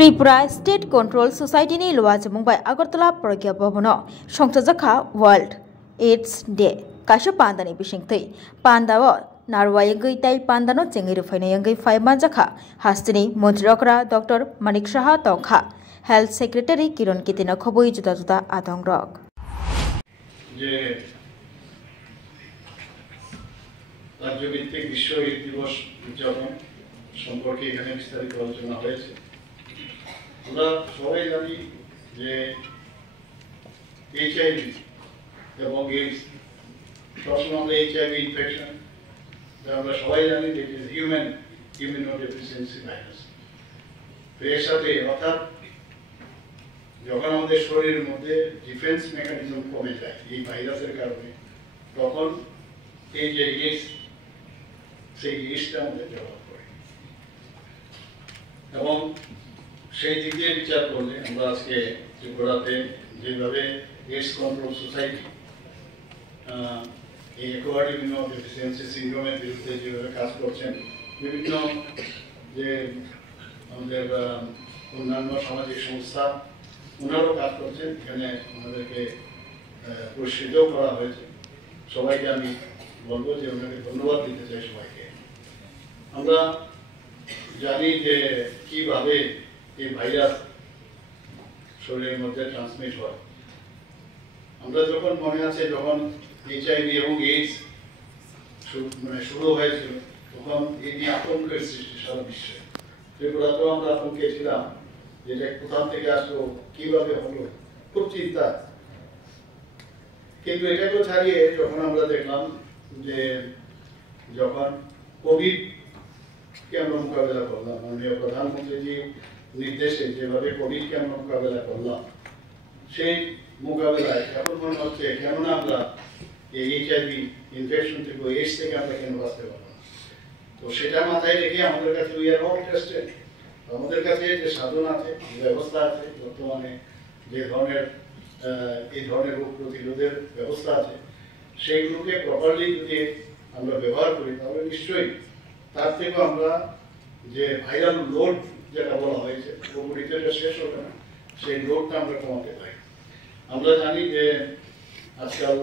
Tripura state control society लुवाजमुंबाई अगरतला प्रज्ञा भवन संसजखा world AIDS day काशो पांदानी बिसिंगथै पांदाव नारवायंगै ताई पांदानो चेंगै रुफाइनायंगै फाइमानजाखा हास्तिनी मंत्रीरकरा डॉक्टर मानिक साहा तंखा हेल्थ सेक्रेटारी किरण कितिना खबई जुदा जुदा आदंग्रक যে রাজ্যভিত্তিক বিশ্ব এড দিবস উদযাপন সম্পর্কে এখানে বিস্তারিত আলোচনা হয়েছে। আমরা সবাই জানি যে এইচআইভি এবং এইডস সবসময় আমরা এইচআইভি ইনফেকশন আমরা সবাই জানি যে it is human immunodeficiency virus. তো এর সাথে অর্থাৎ যখন আমাদের শরীরের মধ্যে ডিফেন্স মেকানিজম কমে যায় এই ভাইরাসের কারণে, তখন এই যে ইস্ট সেই ইস্টটা আমাদের ডেভেলপ করে এবং সেই দিক দিয়ে বিচার করলে আমরা আজকে ত্রিপুরাতে যেভাবে এইডস কন্ট্রোল সোসাইটি এই অ্যাকোয়ার্ড ইমিউনোডেফিসিয়েন্সি সিনড্রোমের বিরুদ্ধে যেভাবে কাজ করছেন, বিভিন্ন যে আমাদের অন্যান্য সামাজিক সংস্থা ওনারাও কাজ করছেন, এখানে ওনাদেরকে পুরস্কৃতও করা হয়েছে। সবাইকে আমি বলবো যে ওনাকে ধন্যবাদ দিতে চাই সবাইকে। আমরা জানি যে কিভাবে এই ভাইরাস শরীরের মধ্যে ট্রান্সমিট হয়। আমরা যখন মনে আছে যখন এইচআইভি এবং এইডস শুরু হয়েছিল, তখন এই নিয়ে আতঙ্কের সৃষ্টি সারা বিশ্বে। ত্রিপুরাতেও আমরা আতঙ্কে ছিলাম, যেটা কোথা থেকে আসলো, কিভাবে হলো, খুব চিন্তা। কিন্তু এটাকে ছাড়িয়ে যখন আমরা দেখলাম যে যখন কোভিড কে আমরা মোকাবেলা করলাম, মাননীয় প্রধানমন্ত্রীজি নির্দেশে যেভাবে কোভিডকে আমরা মোকাবেলা করলাম, সেই মোকাবেলায় এখন মনে হচ্ছে কেননা আমরা এই এইচআইভি ইনফেকশন থেকে এইডস থেকে আমরা কেন বাঁচতে পারবো না। তো সেটা মাথায় রেখে আমাদের কাছে উই আর অল টেস্টেড। আমাদের কাছে যে সাধন আছে, ব্যবস্থা আছে, বর্তমানে যে ধরনের এই ধরনের রোগ প্রতিরোধের ব্যবস্থা আছে, সেইগুলোকে প্রপারলি যদি আমরা ব্যবহার করি, তাহলে নিশ্চয়ই তার থেকেও আমরা যে ভাইরাল লোড যেটা বলা হয়েছে, পুরোপুরিতে এটা শেষ হবে না, সেই লোডটা আমরা কমাতে পারি। আমরা জানি যে আজকাল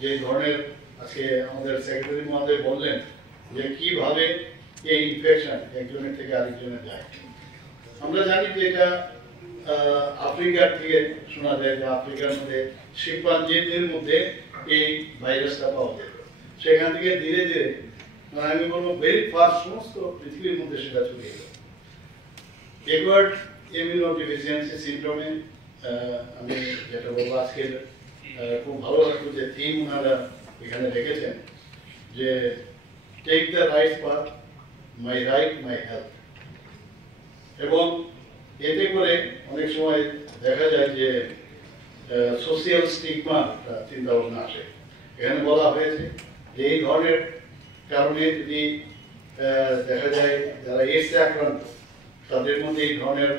যে ধরনের আজকে আমাদের সেক্রেটারি মহোদয় বললেন যে কিভাবে এই ইনফেকশন একজনের থেকে আরেকজনে যায়। আমরা জানি যে এটা আফ্রিকার থেকে শোনা যায় যে আফ্রিকার মধ্যে শিম্পাঞ্জিদের মধ্যে এই ভাইরাসটা পাওয়া যেত, সেখান থেকে ধীরে ধীরে আমি বলবো ভেরি ফাস্ট সমস্ত পৃথিবীর মধ্যে সেটা ছড়িয়ে গেল। অ্যাকোয়ার্ড ইমিউনোডেফিসিয়েন্সি সিনড্রোমে আমি যেটা বলবো আজকের খুব ভালো লাগলো যে থিম ওনারা এখানে রেখেছেন যে take the right path, my right my health. এবং এতে করে অনেক সময় দেখা যায় যে সোশিয়াল স্টিগমা চিন্তা ভাবনা আসে। এখানে বলা হয়েছে যে এই ধরনের কারণে যদি দেখা যায় যারা এইডসে আক্রান্ত, তাদের মধ্যে এই ধরনের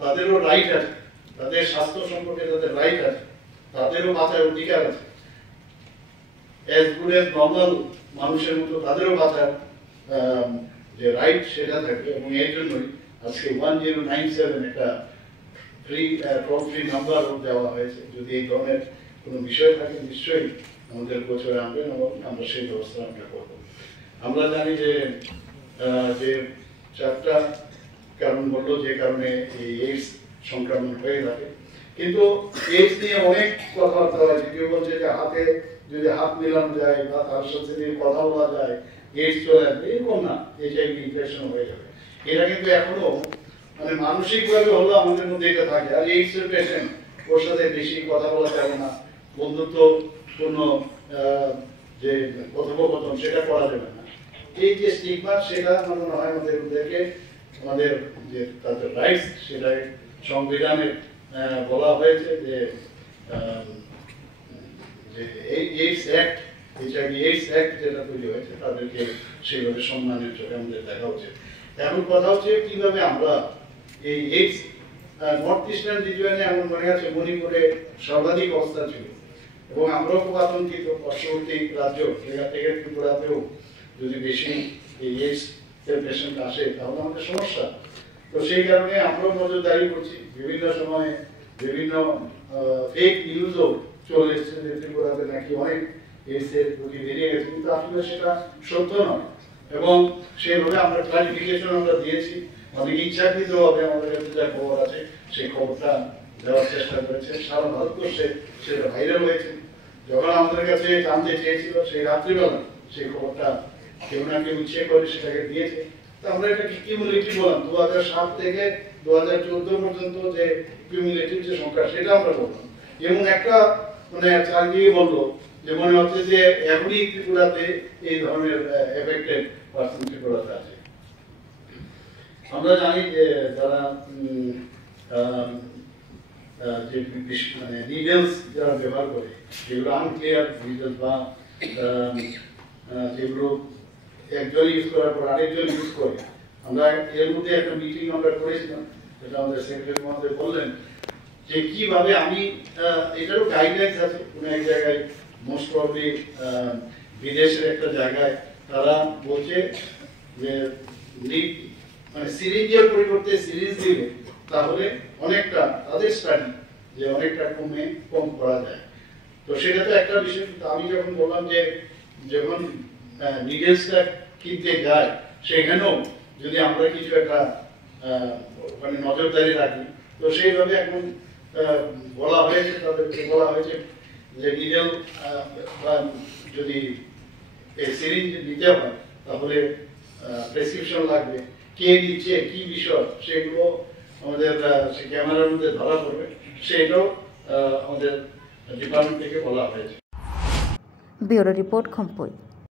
তাদেরও রাইট আছে, তাদের স্বাস্থ্য সম্পর্কে তাদের রাইট আছে, তাদেরও বাঁচার অধিকার আছে, অ্যাজ গুড অ্যাজ নর্মাল মানুষের মতো তাদেরও বাঁচার যে রাইট সেটা থাকবে। এবং এর জন্যই আজকে 1097 একটা টোল ফ্রি নাম্বার দেওয়া হয়েছে। যদি এই ধরনের কোনো বিষয় থাকে নিশ্চয়ই আমাদের গোচরে আনবেন এবং আমরা সেই ব্যবস্থা আমরা করবো। আমরা জানি যে যে 4টা কারণ বললো যে কারণে এই এইডস সংক্রমণ হয়ে থাকে, কিন্তু এইডস নিয়ে অনেক কথাবার্তা হয়েছে। কেউ বলছে যে হাতে যদি হাত মিলানো যায় বা তার সাথে যদি কথা বলা যায় এইডস চলে আসবে, এরকম না, এইচআইভি ইনফেকশন হয়ে যাবে। এটা কিন্তু এখনো মানে মানসিকভাবে হলো আমাদের মধ্যে এটা থাকে। আর এইডস এর পেশেন্ট, ওর সাথে বেশি কথা বলা যাবে না, বন্ধুত্বপূর্ণ যে কথোপকথন সেটা করা যাবে না। এই যে স্টিগমা, সেটা আমার মনে হয় আমাদের যে তাদের রাইটস, সেটা সংবিধানে বলা হয়েছে যে AIDS act, HIV AIDS act যেটা তৈরি হয়েছে, তাদেরকে সেইভাবে সম্মানের চোখে আমাদের দেখা উচিত। এখন কথা হচ্ছে কিভাবে আমরা এই এইডস নর্থ ইস্টার্ন রিজিয়নে এমন মনে আছে মণিপুরে সর্বাধিক অবস্থান ছিল এবং আমরাও খুব আতঙ্কিত। পার্শ্ববর্তী রাজ্য সেখান থেকে ত্রিপুরাতেও যদি বেশি এই এইডস পেশেন্ট আসে তাহলে আমাদের সমস্যা। তো সেই কারণে আমরাও নজরদারি করছি। বিভিন্ন সময়ে বিভিন্ন ফেক নিউজও চলে এসেছে যে ত্রিপুরাতে নাকি অনেক এইডসের রোগী বেরিয়ে গেছে, কিন্তু আসলে সেটা সত্য নয়। এবং সেইভাবে আমরা ক্লারিফিকেশন আমরা দিয়েছি। অনেক ইচ্ছাকৃতভাবে আমাদের কাছে যা খবর আছে সেই খবরটা দেওয়ার চেষ্টা করেছে, সারা ভারতবর্ষে সেটা ভাইরাল হয়েছে। যখন আমাদের কাছে জানতে চেয়েছিল সেই রাত্রিবেলা সেই খবরটা কেউ না কেউ ইচ্ছে করে সেটাকে দিয়েছে। তো আমরা এটাকে কিউমুলেটিভ বললাম, 2007 থেকে 2014 পর্যন্ত যে কিউমুলেটিভ যে সংখ্যা সেটা আমরা বললাম। এমন একটা মানে চারিদিকে বললো যে মনে হচ্ছে যে এখনই ত্রিপুরাতে এই ধরনের এফেক্টেড পার্সন ত্রিপুরাতে আছে। আমরা জানি যে যারা যে মানে নিডলস যারা ব্যবহার করে যেগুলো আনক্লিয়ার নিডলস বা যেগুলো একজন ইউজ করার পর আরেকজন ইউজ করে, আমরা এর মধ্যে একটা মিটিং আমরা করেছিলাম, যেটা আমাদের সেক্রেটারি মহোদয় বললেন যে কিভাবে আমি এটারও গাইডলাইন্স আছে। কোনো এক জায়গায় মোস্ট প্রবলি বিদেশের একটা জায়গায় তারা বলছে যে মানে সিরিঞ্জের পরিবর্তে সিরিঞ্জ দিলে তাহলে অনেকটা তাদের স্টাডি যে অনেকটা কম করা যায়। তো সেটা তো একটা বিষয়। আমি যখন বললাম যে যখন নিডলসটা কিনতে যায় সেখানেও যদি আমরা কিছু একটা মানে নজরদারি রাখি, তো সেইভাবে এখন বলা হয়েছে, তাদেরকে বলা হয়েছে যে নিডল বা যদি সিরিঞ্জ নিতে হয় তাহলে প্রেসক্রিপশন লাগবে, কে দিচ্ছে কি বিষয় সেগুলো আমাদের ক্যামেরার মধ্যে ধরা পড়বে, সেটাও আমাদের ডিপার্টমেন্ট থেকে বলা হয়েছে। Bureau report খম্পই।